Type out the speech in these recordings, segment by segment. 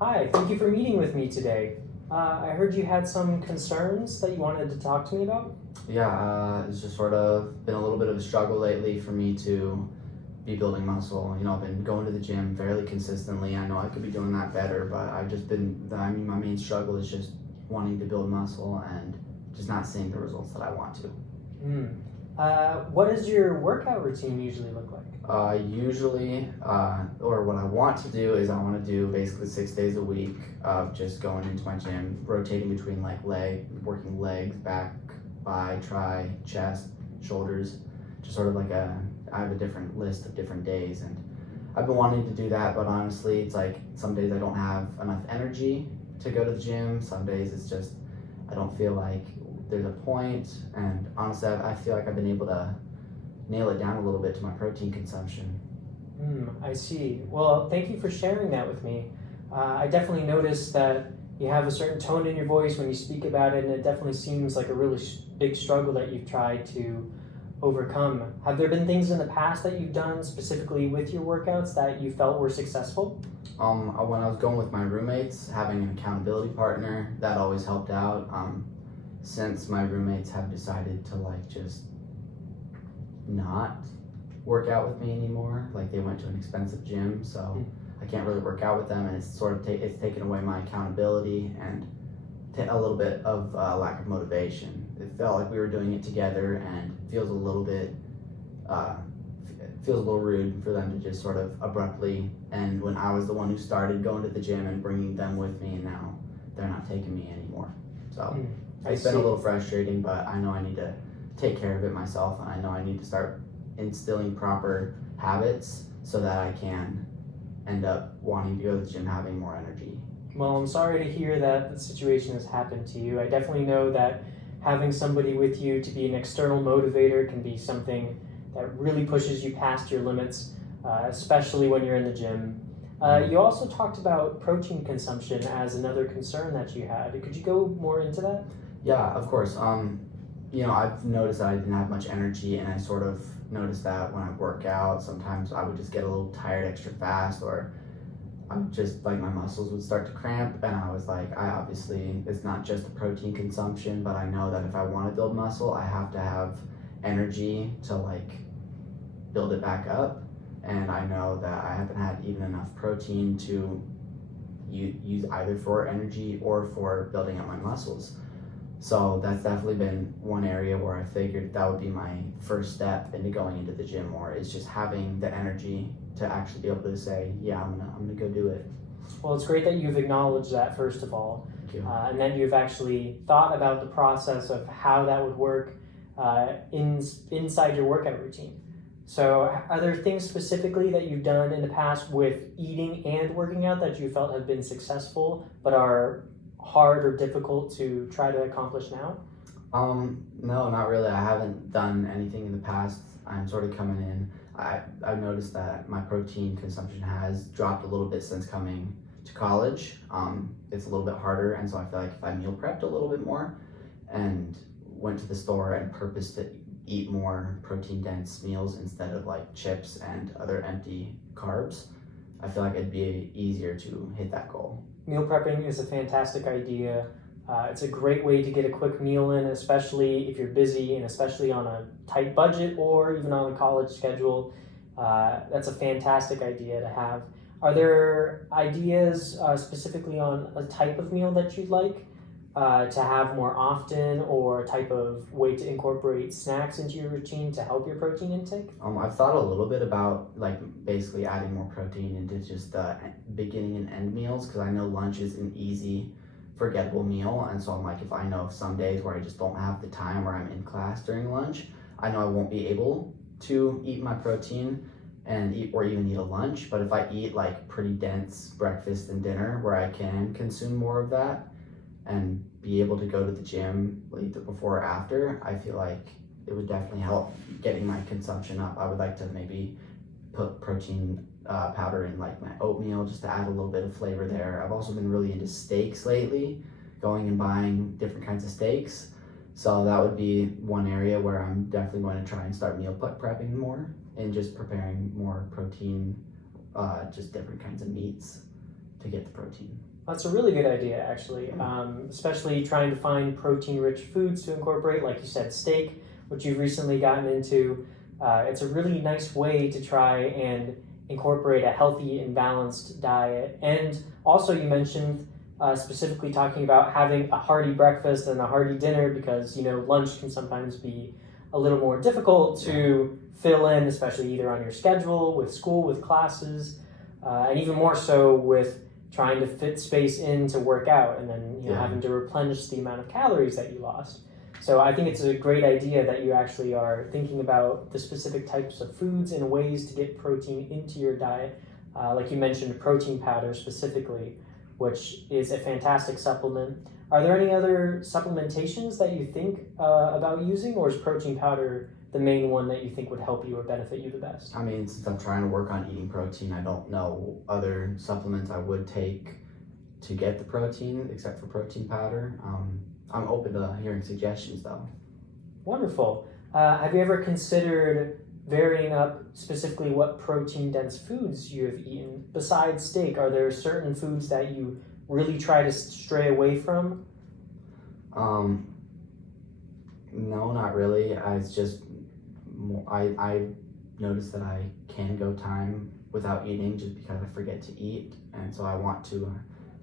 Hi, thank you for meeting with me today. I heard you had some concerns that you wanted to talk to me about. Yeah, it's just sort of been a little bit of a struggle lately for me to be building muscle. I've been going to the gym fairly consistently. I know I could be doing that better, but my main struggle is just wanting to build muscle and just not seeing the results that I want to. Hmm. What does your workout routine usually look like? Or what I want to do is I want to do basically 6 days a week of just going into my gym, rotating between working legs, back, bi, tri, chest, shoulders, just sort of I have a different list of different days, and I've been wanting to do that, but honestly, it's like some days I don't have enough energy to go to the gym. Some days it's just I don't feel like there's a point, and honestly, I feel like I've been able to nail it down a little bit to my protein consumption. I see. Well, thank you for sharing that with me. I definitely noticed that you have a certain tone in your voice when you speak about it, and it definitely seems like a really big struggle that you've tried to overcome. Have there been things in the past that you've done specifically with your workouts that you felt were successful? When I was going with my roommates, having an accountability partner, that always helped out. Since my roommates have decided to just not work out with me anymore, like they went to an expensive gym, so I can't really work out with them, and it's sort of it's taken away my accountability and a little bit of lack of motivation. It felt like we were doing it together, and it feels a little bit rude for them to just sort of abruptly, and when I was the one who started going to the gym and bringing them with me, and now they're not taking me anymore. So it's been a little frustrating, but I know I need to take care of it myself, and I know I need to start instilling proper habits so that I can end up wanting to go to the gym, having more energy. Well, I'm sorry to hear that the situation has happened to you. I definitely know that having somebody with you to be an external motivator can be something that really pushes you past your limits, especially when you're in the gym. You also talked about protein consumption as another concern that you had. Could you go more into that? Yeah, of course. I've noticed that I didn't have much energy, and I sort of noticed that when I work out, sometimes I would just get a little tired extra fast, or I'm just like my muscles would start to cramp, and I was like, it's not just the protein consumption, but I know that if I want to build muscle, I have to have energy to build it back up, and I know that I haven't had even enough protein to use either for energy or for building up my muscles. So that's definitely been one area where I figured that would be my first step into going into the gym more, is just having the energy to actually be able to say, yeah, I'm gonna go do it. Well, it's great that you've acknowledged that, first of all, Thank you. and that you've actually thought about the process of how that would work inside your workout routine. So, are there things specifically that you've done in the past with eating and working out that you felt have been successful but are hard or difficult to try to accomplish now? No, not really. I haven't done anything in the past. I'm sort of coming in. I've noticed that my protein consumption has dropped a little bit since coming to college. It's a little bit harder, and so I feel like if I meal prepped a little bit more and went to the store and purposed to eat more protein dense meals instead of chips and other empty carbs, I feel like it'd be easier to hit that goal. Meal prepping is a fantastic idea. It's a great way to get a quick meal in, especially if you're busy and especially on a tight budget or even on a college schedule. That's a fantastic idea to have. Are there ideas specifically on a type of meal that you'd like to have more often, or a type of way to incorporate snacks into your routine to help your protein intake? I've thought a little bit about basically adding more protein into just beginning and end meals, because I know lunch is an easy, forgettable meal, and so I'm like, if I know of some days where I just don't have the time, or I'm in class during lunch, I know I won't be able to eat my protein and eat a lunch. But if I eat pretty dense breakfast and dinner where I can consume more of that and be able to go to the gym either before or after, I feel like it would definitely help getting my consumption up. I would like to maybe put protein powder in my oatmeal, just to add a little bit of flavor there. I've also been really into steaks lately, going and buying different kinds of steaks. So that would be one area where I'm definitely going to try and start meal prepping more, and just preparing more protein, just different kinds of meats to get the protein. That's a really good idea, actually. Especially trying to find protein-rich foods to incorporate, like you said, steak, which you've recently gotten into. It's a really nice way to try and incorporate a healthy and balanced diet. And also, you mentioned specifically talking about having a hearty breakfast and a hearty dinner because lunch can sometimes be a little more difficult to fill in, especially either on your schedule, with school, with classes, and even more so with trying to fit space in to work out and then having to replenish the amount of calories that you lost. So I think it's a great idea that you actually are thinking about the specific types of foods and ways to get protein into your diet. Like you mentioned, protein powder specifically, which is a fantastic supplement. Are there any other supplementations that you think about using, or is protein powder the main one that you think would help you or benefit you the best? I mean, since I'm trying to work on eating protein, I don't know other supplements I would take to get the protein except for protein powder. I'm open to hearing suggestions though. Wonderful. Have you ever considered varying up specifically what protein-dense foods you have eaten? Besides steak, are there certain foods that you really try to stray away from? No, not really. I noticed that I can go time without eating just because I forget to eat, and so I want to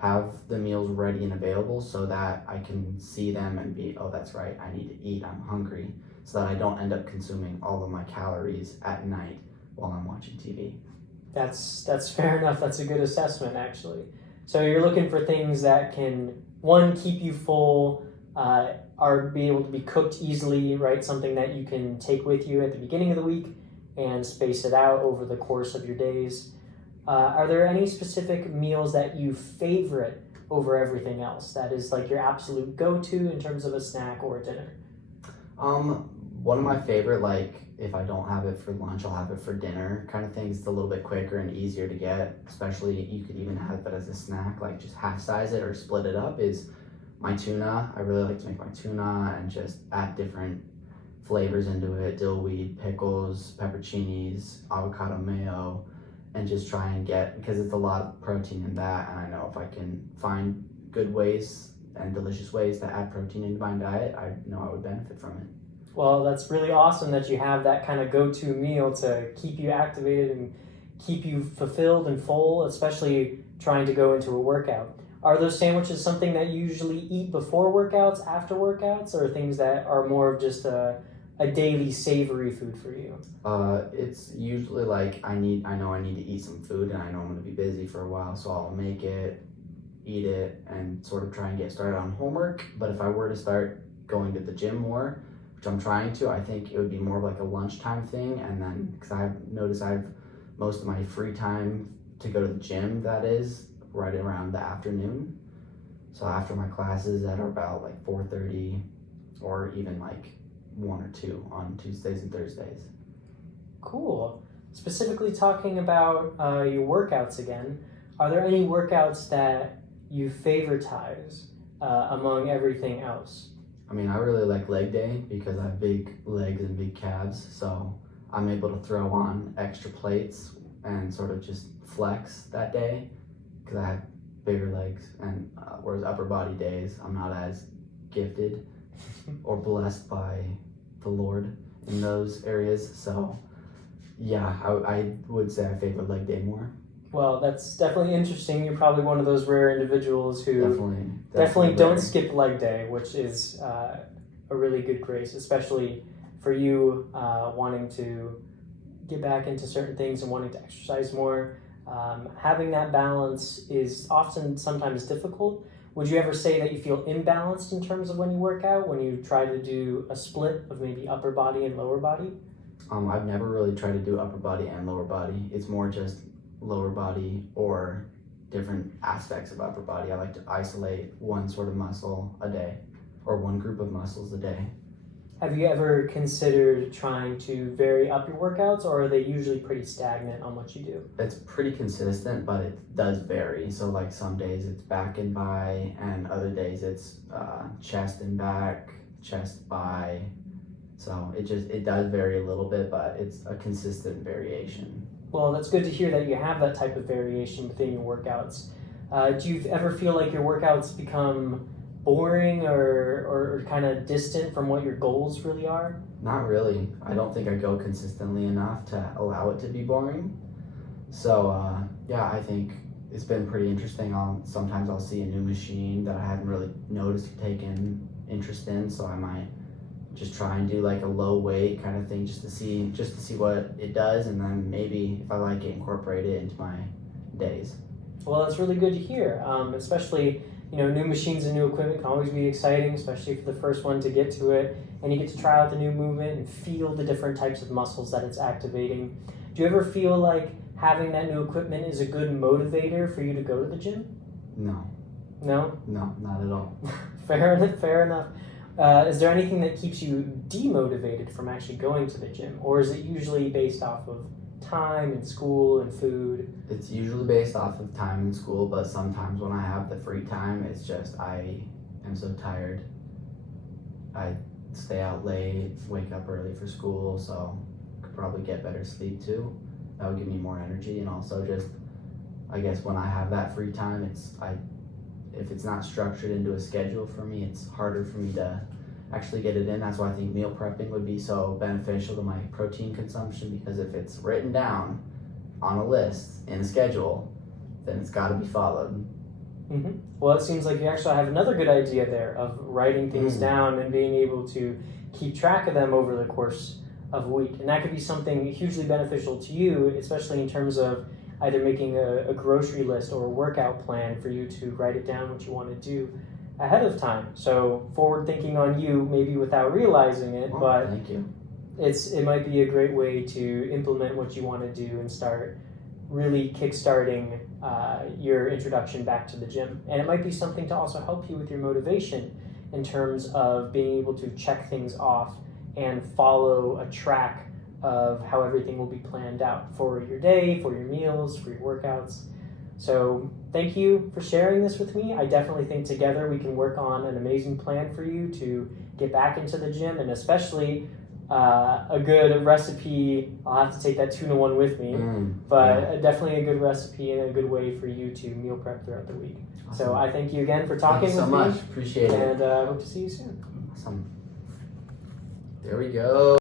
have the meals ready and available so that I can see them and be, oh, that's right, I need to eat, I'm hungry, so that I don't end up consuming all of my calories at night while I'm watching TV. That's fair enough. That's a good assessment, actually. So you're looking for things that can, one, keep you full, are be able to be cooked easily, right? Something that you can take with you at the beginning of the week and space it out over the course of your days. Are there any specific meals that you favorite over everything else? That is like your absolute go-to in terms of a snack or a dinner? One of my favorite, like if I don't have it for lunch, I'll have it for dinner kind of things. It's a little bit quicker and easier to get, especially you could even have it as a snack, like just half size it or split it up, is my tuna. I really like to make my tuna and just add different flavors into it, dill weed, pickles, pepperoncinis, avocado mayo, and just try and get, because it's a lot of protein in that, and I know if I can find good ways and delicious ways to add protein into my diet, I know I would benefit from it. Well, that's really awesome that you have that kind of go-to meal to keep you activated and keep you fulfilled and full, especially trying to go into a workout. Are those sandwiches something that you usually eat before workouts, after workouts, or things that are more of just a daily savory food for you? It's usually like I know I need to eat some food, and I know I'm going to be busy for a while, so I'll make it, eat it, and sort of try and get started on homework. But if I were to start going to the gym more, which I'm trying to, I think it would be more of like a lunchtime thing, and then because I've noticed I've most of my free time to go to the gym, that is right around the afternoon. So after my classes that are about like 4:30 or even like 1 or 2 on Tuesdays and Thursdays. Cool. Specifically talking about your workouts again, are there any workouts that you favoritize among everything else? I mean, I really like leg day because I have big legs and big calves, so I'm able to throw on extra plates and sort of just flex that day because I have bigger legs, and whereas upper body days, I'm not as gifted or blessed by the Lord in those areas. So yeah, I would say I favor leg day more. Well, that's definitely interesting. You're probably one of those rare individuals who Definitely don't skip leg day, which is a really good grace, especially for you wanting to get back into certain things and wanting to exercise more. Having that balance is sometimes difficult. Would you ever say that you feel imbalanced in terms of when you work out, when you try to do a split of maybe upper body and lower body? I've never really tried to do upper body and lower body. It's more just lower body or different aspects of upper body. I like to isolate one sort of muscle a day or one group of muscles a day. Have you ever considered trying to vary up your workouts, or are they usually pretty stagnant on what you do? It's pretty consistent, but it does vary. So like some days it's back and bi, and other days it's chest and back, chest bi. So it does vary a little bit, but it's a consistent variation. Well, that's good to hear that you have that type of variation within your workouts. Do you ever feel like your workouts become boring or kind of distant from what your goals really are? Not really. I don't think I go consistently enough to allow it to be boring. So yeah, I think it's been pretty interesting. Sometimes I'll see a new machine that I hadn't really noticed or taken interest in, so I might just try and do like a low weight kind of thing just to see what it does, and then maybe if I like it, incorporate it into my days. Well, that's really good to hear. Especially, new machines and new equipment can always be exciting, especially for the first one to get to it, and you get to try out the new movement and feel the different types of muscles that it's activating. Do you ever feel like having that new equipment is a good motivator for you to go to the gym? No, No? not at all. Fair enough. Is there anything that keeps you demotivated from actually going to the gym? Or is it usually based off of time and school and food? It's usually based off of time in school, but sometimes when I have the free time, it's just I am so tired. I stay out late, wake up early for school, so could probably get better sleep too. That would give me more energy, and also just, I guess when I have that free time, if it's not structured into a schedule for me, it's harder for me to actually get it in. That's why I think meal prepping would be so beneficial to my protein consumption, because if it's written down on a list in a schedule, then it's got to be followed. Mm-hmm. Well, it seems like you actually have another good idea there of writing things down and being able to keep track of them over the course of a week. And that could be something hugely beneficial to you, especially in terms of either making a grocery list or a workout plan for you to write it down what you want to do ahead of time. So forward thinking on you, maybe without realizing it, but Thank you. it might be a great way to implement what you want to do and start really kickstarting your introduction back to the gym. And it might be something to also help you with your motivation in terms of being able to check things off and follow a track of how everything will be planned out for your day, for your meals, for your workouts. So thank you for sharing this with me. I definitely think together we can work on an amazing plan for you to get back into the gym, and especially a good recipe. I'll have to take that 2-to-1 with me, but definitely a good recipe and a good way for you to meal prep throughout the week. Awesome. So I thank you again for talking Thank you so with much. me. Appreciate it. And hope to see you soon. Awesome. There we go.